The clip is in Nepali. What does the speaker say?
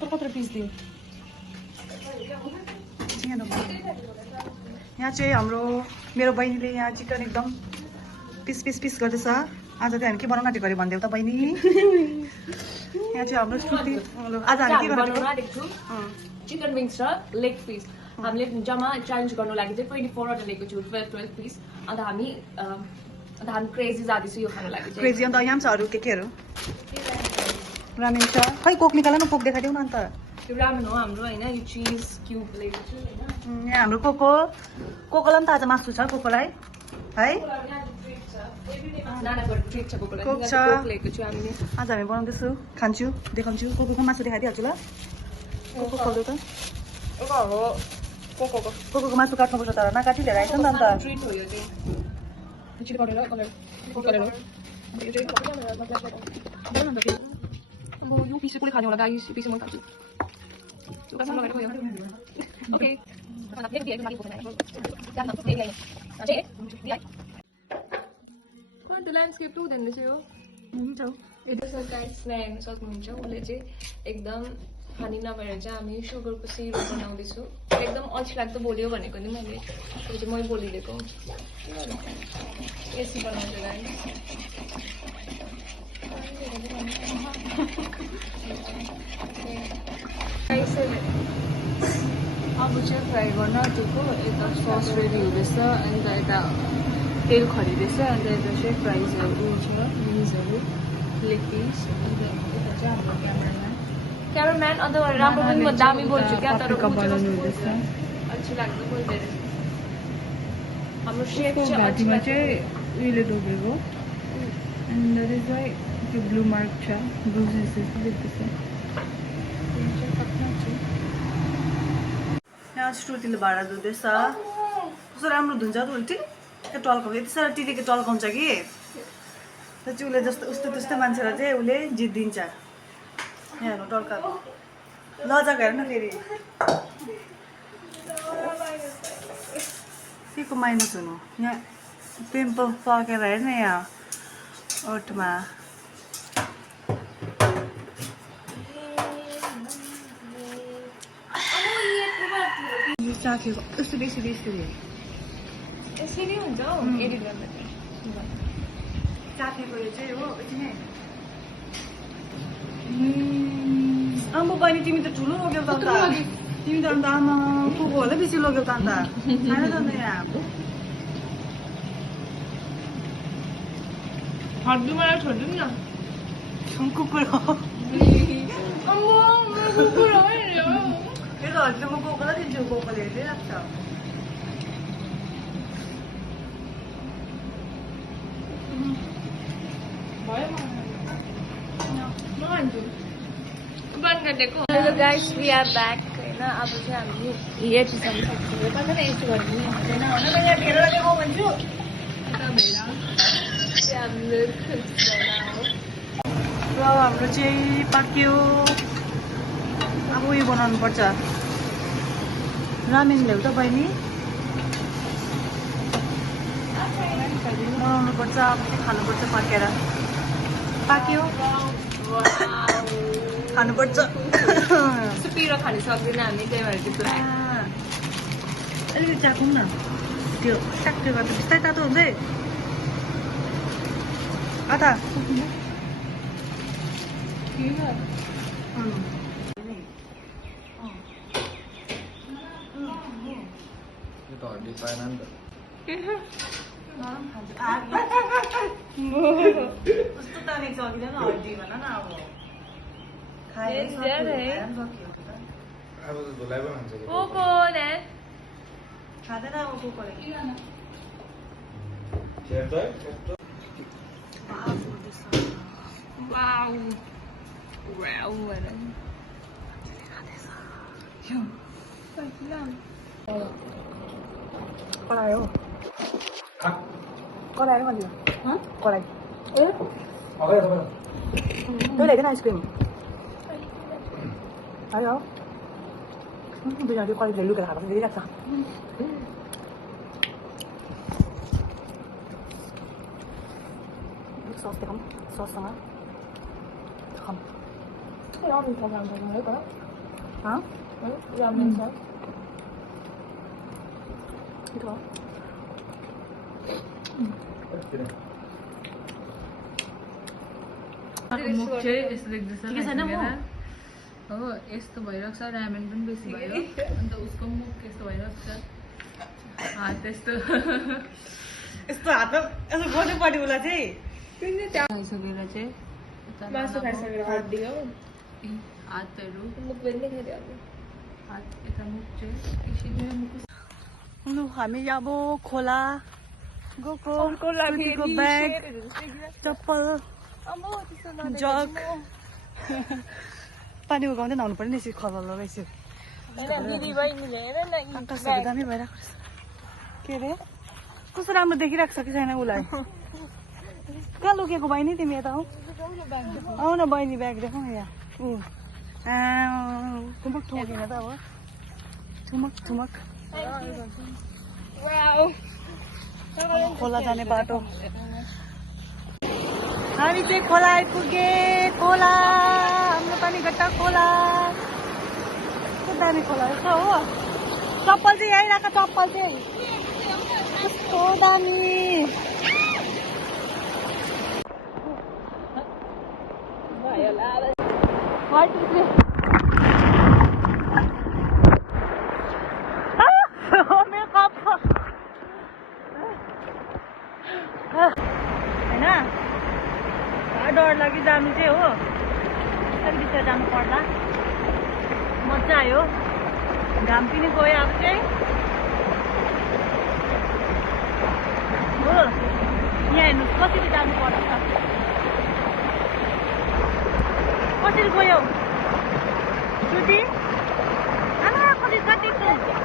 कत्रो पिस दिउँ यहाँ चाहिँ हाम्रो मेरो बहिनीले यहाँ चिकन एकदम पिस पिस पिस गर्दैछ आज चाहिँ हामी के बनाउन आँटेको अरे भनिदेऊ त बहिनी यहाँ चाहिँ हाम्रो श्रुति आज हामी के बनाउन आँटेको छौँ चिकन विङ्स र लेग पिस हामीले जम्मा च्यालेन्ज गर्नु लागि चाहिँ 24 वटा लिएको छु 12 पिस अन्त हामी क्रेजी जाँदैछु यो खानु लागि क्रेजी अन्त यहाँ छ अरू केहरू रामेन छ खै कोक निकाल न कोक देखाइदेऊ न अन्त यो रामेन हो हाम्रो होइन यो चिज क्युब लिएको छु होइन यहाँ हाम्रो कोकोलाई पनि त आज मासु छ कोकोलाई है कोक छ आज हामी बनाउँदैछु खान्छु देखाउँछु कोकोको मासु देखाइदिइहाल्छु ल कोको खोल्दो त कोकोको मासु काट्नुपर्छ तर नकाटी लिएर आइछ नि त अन्त अब यो पिस कसले खाने होला गाइस यो पिस म खान्छु ओके त्यो ल्यान्डस्केप त हुँदैन रहेछ यो हुन्छ स्न्याक सक्नुहुन्छ उसले चाहिँ एकदम हानि नभएर चाहिँ हामी सुगरको सिरप बनाउँदैछु एकदम अल्छी लाग्दो बोल्यो भनेको नि मैले त्यो चाहिँ मै बोलिदिएको एसी बनाउँछु अब चाहिँ फ्राई गर्न आँटेको यता सस रेडी हुँदैछ अन्त यता तेल खरिँदैछ अन्त यता चाहिँ फ्राइजहरू छ बिन्सहरू लेग पिस अन्त यता चाहिँ हाम्रो क्यामराम्यान अन्त राम्रो पनि म दामी बोल्छु क्या तर बनाउनु हुँदैछ अल्छी लाग्दो बोल्दै रहेछ हाम्रो सेफ घाँटीमा चाहिँ उहिले डुबेको एन्ड चाहिँ त्यो ब्लू मार्क छ ब्रुजेस देख्दैछ यहाँ श्रुतिले भाँडा धुँदैछ कस्तो राम्रो धुन्छ त उल्टी त्यो टल्काउँछ यति साह्रो टिटेको टल्काउँछ कि त्यो चाहिँ उसले जस्तो उस्तो त्यस्तो मान्छेलाई चाहिँ उसले जित्दिन्छ यहाँ टल्काएको लजाको हेर न फेरि के को माइनस हुनु यहाँ पिम्पल पकेर हेर न यहाँ ओठमा चाखेको यस्तो बेसी यसरी हुन्छ हौ एडिट गर्दा चाखेको यो चाहिँ हो यति नै आम्बो बहिनी तिमी त ठुलो लग्यौ त अन्त तिमी त अन्त आमा कुको होला बेसी लग्यौ त अन्त खान त अन्त यहाँ हड्डु मलाई छोडिदिउँ न कुकुर हो कुकुर हो त्यो त हड्डु म कोकोलाई दिन्छु कोकोले हेर्दै राख्छ Hello guys, we are back. होइन अब चाहिँ हामीले हेर्छु सक्छौँ कता न यस्तो गरिदिनु होइन यहाँ भेर लगाएको भन्छु र हाम्रो चाहिँ पाक्यो अब उयो बनाउनु पर्छ रामेन ल्याउ त बहिनी बनाउनु पर्छ अब चाहिँ खानुपर्छ पाकेर पाक्यो खानुपर्छ पिरो खानु सक्दैन हामी त्यही भएर त्यो अलिकति चाखौँ न त्यो ट्याक्कै गर्दा बिस्तारै तातो हुँदै आधा कस्तो तानेको छ अघि न हड्डी भन न अब खाँदैन अब कुकुरले करायो करायो भन्यो कराई तैँले हेर्दैन आइसक्रिम आयो दुईजना त्यो कलेजले लुकेर खाएको देखिरहेको छ सस देखाउँ सससँग खाऊँ हाँ मुख चाहिँ यस्तो देख्दैछ हो यस्तो भइरहेको छ रामेन पनि बेसी भयो अन्त उसको मुख यस्तो भइरहेको छ त्यस्तो यस्तो हात यसो गर्नुपर्ने उसलाई चाहिँ खाइसकेर चाहिँ हातहरू हात यता मुख चाहिँ एकछिन लु हामी अब खोला गएको सुतीको ब्याग चप्पल जग पानी उगाउँदै नुहाउनु पर्ने रहेछ खलल रहेछ आकाशहरू दामी भइरहेको रहेछ के अरे कस्तो राम्रो देखिरहेको छ कि छैन उसलाई कहाँ लुकेको बहिनी तिमी यता आऊ आऊ न बहिनी ब्याग देखाउ न यहाँ ठुमक ठुमक हिँड त अब ठुमक ठुमक खोला जाने बाटो हामी चाहिँ खोला आइपुगे खोला हाम्रो पानी घट्टा खोला कस्तो दामी खोला रहेछ हो चप्पल चाहिँ यहीँ राख चप्पल चाहिँ कस्तो दामी डर लागि जानु चाहिँ हो अलिक भित्र जानु पर्ला मजा आयो घाम पनि गयो अब चाहिँ हो यहाँ हेर्नुहोस् कसरी जानु पर्छ कसरी गयो जुदी कति